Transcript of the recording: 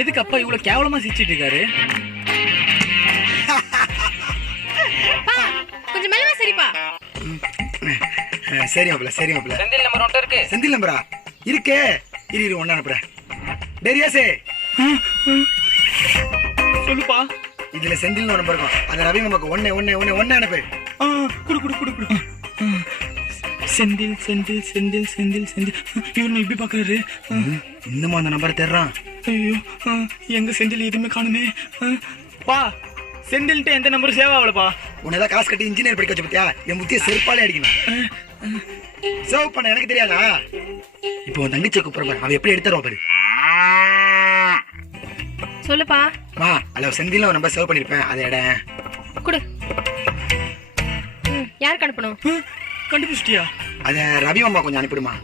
எதுக்கு அப்பா இவ்வளவு கேவலமா சிரிச்சிட்டு இருக்காரு? கொஞ்சம் மெல்லமா சரிப்பா. சரி மாப்ள, சரி மாப்ள. செந்தில் நம்பர் ஒன்று இருக்கு. செந்தில் நம்பரா இருக்கே? இரு ஒண்ணு அனுப்புறேன். டேரியாசே சொல்லுப்பா. இதுல செந்தில் நம்பர் இருக்கும். அந்த ரவி மாமாக்கு ஒண்ணு அனுப்பு. குடு குடு குடு குடு. செந்தில் செந்தில் செந்தில் செந்தில் செந்தில். இவன் இப்படி பாக்குறாரு. இன்னும் அந்த நம்பர் தேடுறான். ஐயோ, எங்க செந்தில் எதுவுமே காணுமே. பா, செந்தில்ட்ட எந்த நம்பர் சேவ் ஆகலப்பா. உன்னதான் காசு கட்டி இன்ஜினியர் படிக்க வச்ச பத்தியா? என் முத்திய செருப்பாலே அடிக்கணும். சேவ் பண்ண எனக்கு தெரியாதா? இப்போ உன் தங்கச்சியை கூப்பிடுற அவ எப்படி எடுத்துருவா பாரு. சொல்லுப்பா. மா அல்ல செந்தில ஒரு நம்பர் சேவ் பண்ணிருப்பேன். அதை எட குடு. யாருக்கு அனுப்பணும்? கண்டுபிடிச்சிட்டியா? அத ரவி மாமா கொஞ்சம் அனுப்பிடுமா.